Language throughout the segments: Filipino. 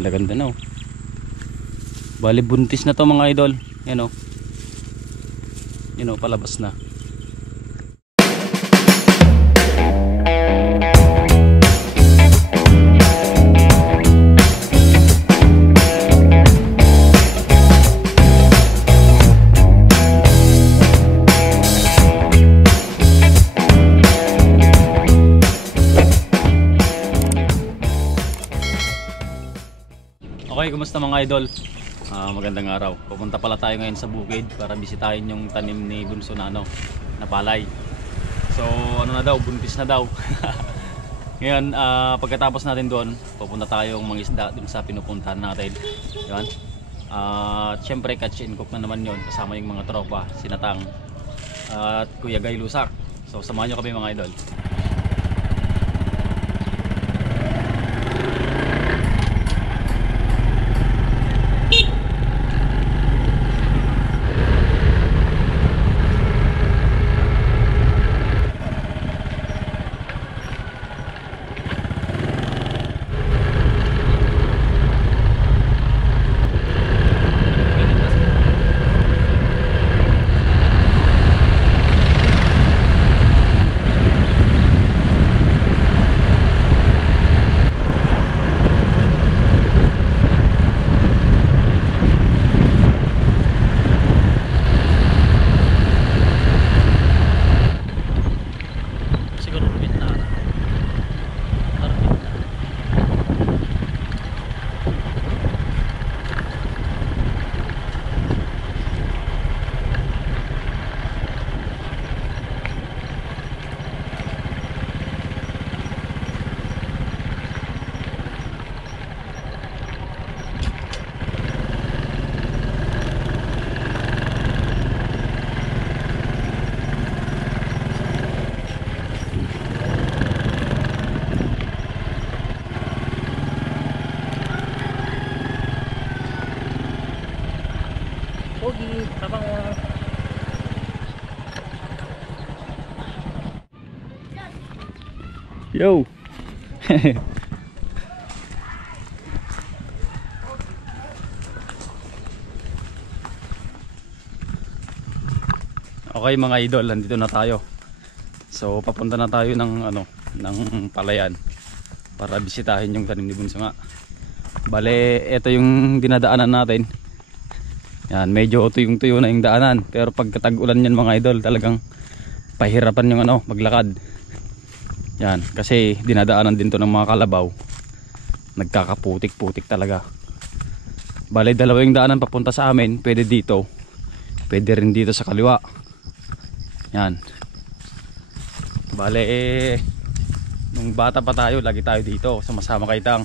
Ganda-ganda na oh. Bali buntis na to mga idol. Yan oh. Yan oh, palabas na. Okay, kumusta mga idol? Magandang araw. Pupunta pala tayo ngayon sa bukid para bisitahin yung tanim ni Bunso na na palay. So ano na daw, buntis na daw. Ngayon pagkatapos natin doon, pupunta tayong mangisda dun sa pinupuntahan natin. Yan. Siyempre catch and cook na naman yon, kasama yung mga tropa, Sinatang at Kuya Guy Lusak. So samahan nyo kami mga idol. Pogi, tabang mo. Yo. Okay mga idol, nandito na tayo. So papunta na tayo ng ng palayan para bisitahin yung tanim ni Bunso nga. Bale, ito yung dinadaanan natin. Yan, medyo tuyong-tuyo na yung daanan, pero pagka tag-ulan yan mga idol, talagang pahirapan yung maglakad. Yan, kasi dinadaanan din to ng mga kalabaw. Nagkakaputik-putik talaga. Bale, dalawa yung daanan papunta sa amin, pwede dito, pwede rin dito sa kaliwa. Yan. Bale, nung bata pa tayo, lagi tayo dito, sumasama kay Tang.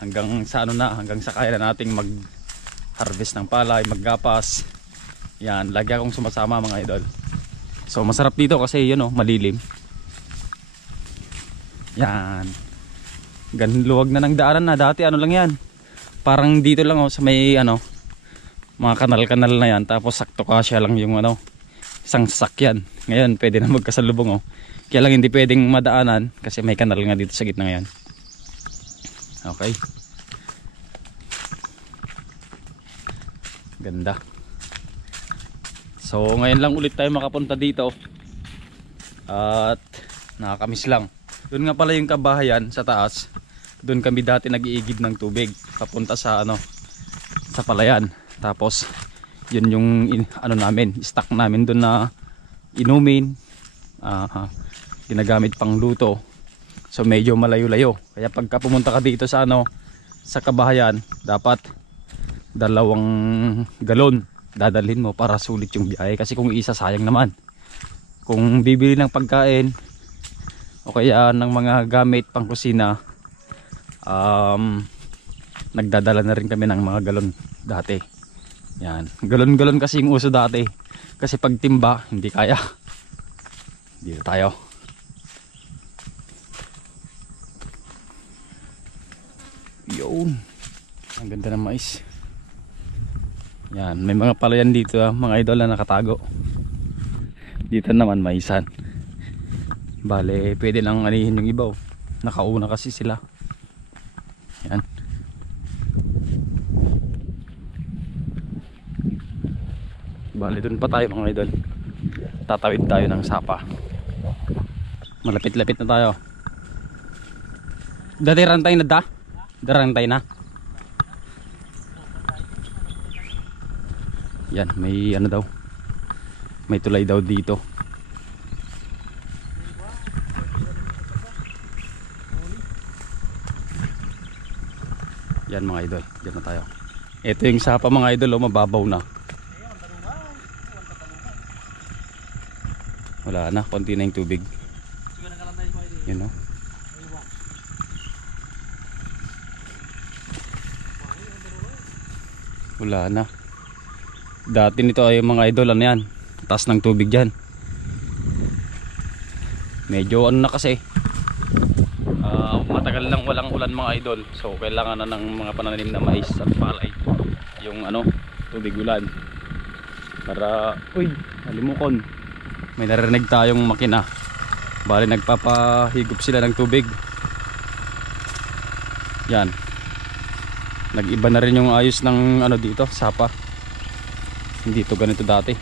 Hanggang sa hanggang sa kaya na nating mag-harvest ng palay, maggapas. Yan, lagi akong sumasama mga idol. So masarap dito kasi yun malilim. Yan. Luwag na ng daanan na. Dati lang yan. Parang dito lang sa may mga kanal-kanal na yan. Tapos sakto kasya lang yung isang sasakyan. Ngayon pwede na magkasalubong Kaya lang hindi pwedeng madaanan kasi may kanal nga dito sa gitna ngayon. Okay. Ganda. So ngayon lang ulit tayo makapunta dito. At nakakamiss lang. Doon nga pala yung kabahayan sa taas. Doon kami dati nag-iigib ng tubig papunta sa sa palayan. Tapos yun yung namin, stock namin doon na inumin. Ginagamit pang luto. So medyo malayo-layo. Kaya pagka pumunta ka dito sa sa kabahayan, dapat 2 galon dadalhin mo para sulit yung biyahe. Kasi kung isa, sayang naman. Kung bibili ng pagkain o kaya ng mga gamit pang kusina, nagdadala na rin kami ng mga galon dati. Yan, galon-galon kasi yung uso dati. Kasi pag timba, hindi kaya. Dito tayo. Yun, ang ganda ng mais. Yan, may mga palayan dito mga idol na nakatago. Dito naman maisan. Bale, pwede lang anihin yung iba. Nakauna kasi sila. Yan. Bali dun pa tayo mga idol. Tatawid tayo ng sapa. Malapit-lapit na tayo. Dati rantay na da? Darantay na. Yan, may ano daw. May tulay daw dito. Yan mga idol, diyan na tayo. Ito yung sapa mga idol, oh, mababaw na. Wala na, konti na yung tubig. Yun o. Wala na. Dati nito ay mga idol, ano yan, taas ng tubig dyan. Medyo ano na kasi, matagal lang walang ulan mga idol. So kailangan na ng mga pananim na mais at palay yung ano, tubig ulan. Para, uy, halimukon, may narinig tayong makina. Bali nagpapahigop sila ng tubig. Yan. Nag-iba na rin yung ayos ng ano dito, sapa. Hindi to ganito dati.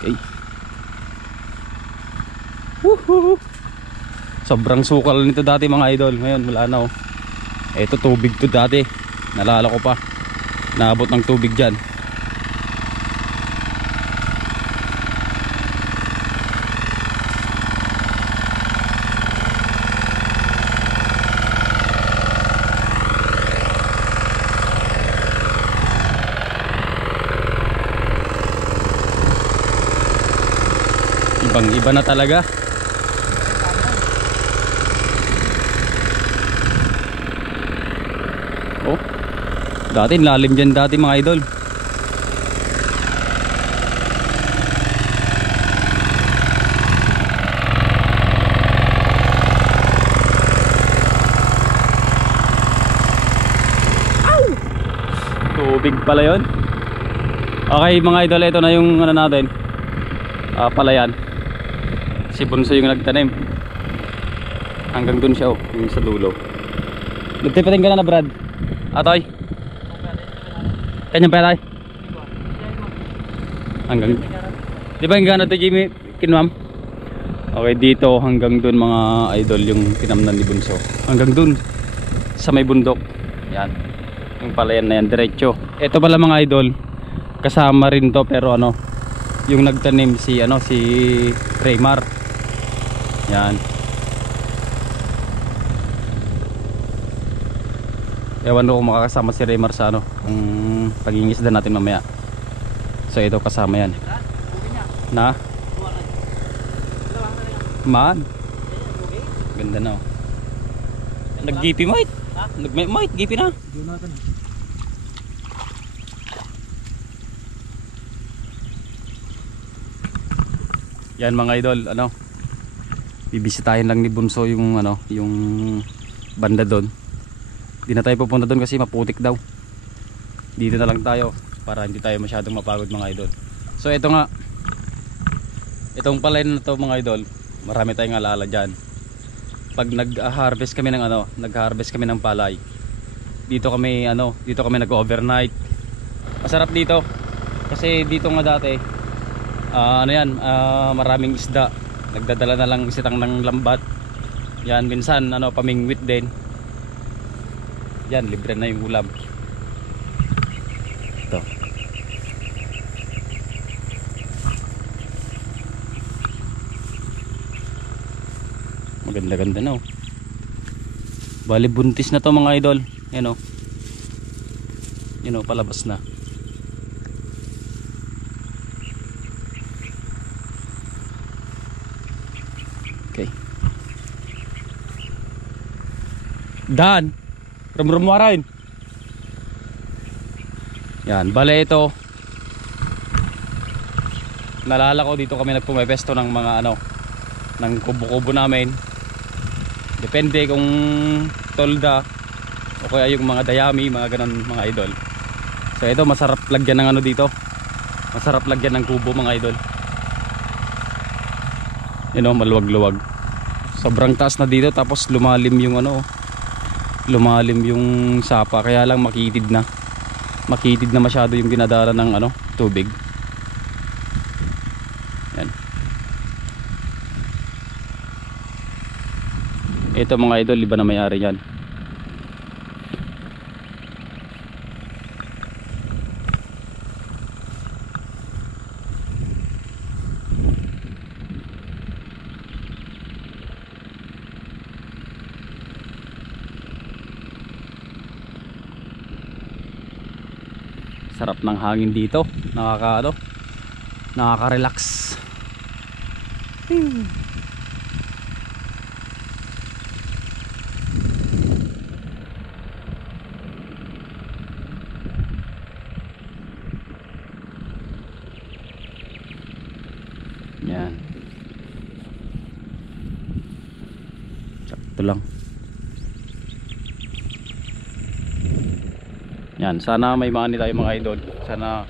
Okay. Woohoo! Sobrang sukal nito dati mga idol. Ngayon wala na oh. Ito tubig to dati. Nalala ko pa. Naabot ng tubig dyan. Ibang iba na talaga. Oh, dati lalim dyan dati mga idol. Ow! Tubig pala yun. Okay mga idol, ito na yung ano natin, palayan. Si Bunso yung nagtanim. Hanggang dun siya oh, yung sa dulo. Nagtipating ka na Brad? Atoy? Kanyang pala tayo? Hanggang di ba yung gana ito Jimmy kinwam? Okay, dito hanggang dun mga idol yung tinamnan ni Bunso. Hanggang dun sa may bundok. Yan, yung palayan na yan, diretso. Ito pala mga idol, kasama rin to pero ano, yung nagtanim si ano, si Raymar. Yan. Ewan ko kung makakasama si Raymar sa ano, kung pag-iingisda natin mamaya. So ito kasama yan. Na? Man? Ganda na oh. Nag-gipi might? Nag-might, gipi na? Yan mga idol, ano, bibisitahin lang ni Bunso yung ano, yung banda doon. Di na tayo pupunta doon kasi maputik daw. Dito na lang tayo para hindi tayo masyadong mapagod mga idol. So ito nga, itong palayan na to mga idol, marami tayong alaala dyan. Pag nag-harvest kami ng ano, nag-harvest kami ng palay, dito kami ano, dito kami nag-overnight. Masarap dito kasi dito nga dati ano yan, maraming isda. Nagdadala na lang sitang ng lambat. Yan, minsan ano, pamingwit din. Yan, libre na yung ulam. Ito. Maganda-ganda na oh. Bali buntis na to mga idol. Yan oh. Yan oh, palabas na. Okay. Dan, rumwarin. Yan, bale ito. Nalala ko dito kami nagpumepesto ng mga ano, ng kubo-kubo namin. Depende kung tolda o kaya yung mga dayami, mga ganun mga idol. So ito masarap lagyan ng ano dito. Masarap lagyan ng kubo mga idol. You know, maluwag-luwag. Sobrang taas na dito tapos lumalim yung ano, lumalim yung sapa kaya lang makitid na. makitid na masyado yung dinadala ng ano, tubig. Yan. Ito mga idol, iba na may-ari yan. Sarap ng hangin dito, nakaka-relax. Yan. Sakto lang. Yan, sana may maani tayo mga idol. Sana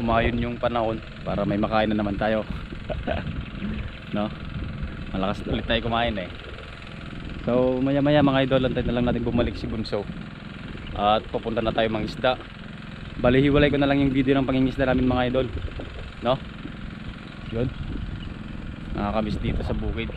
umayon yung panahon para may makain na naman tayo. No? Malakas ulit tayo kumain eh. So maya maya mga idol, antayin na lang natin bumalik si Bunso. At pupunta na tayo mangisda. Bali hiwalay ko na lang yung video ng pangingisda namin mga idol. No? Yun. Nakakamiss dito sa bukid.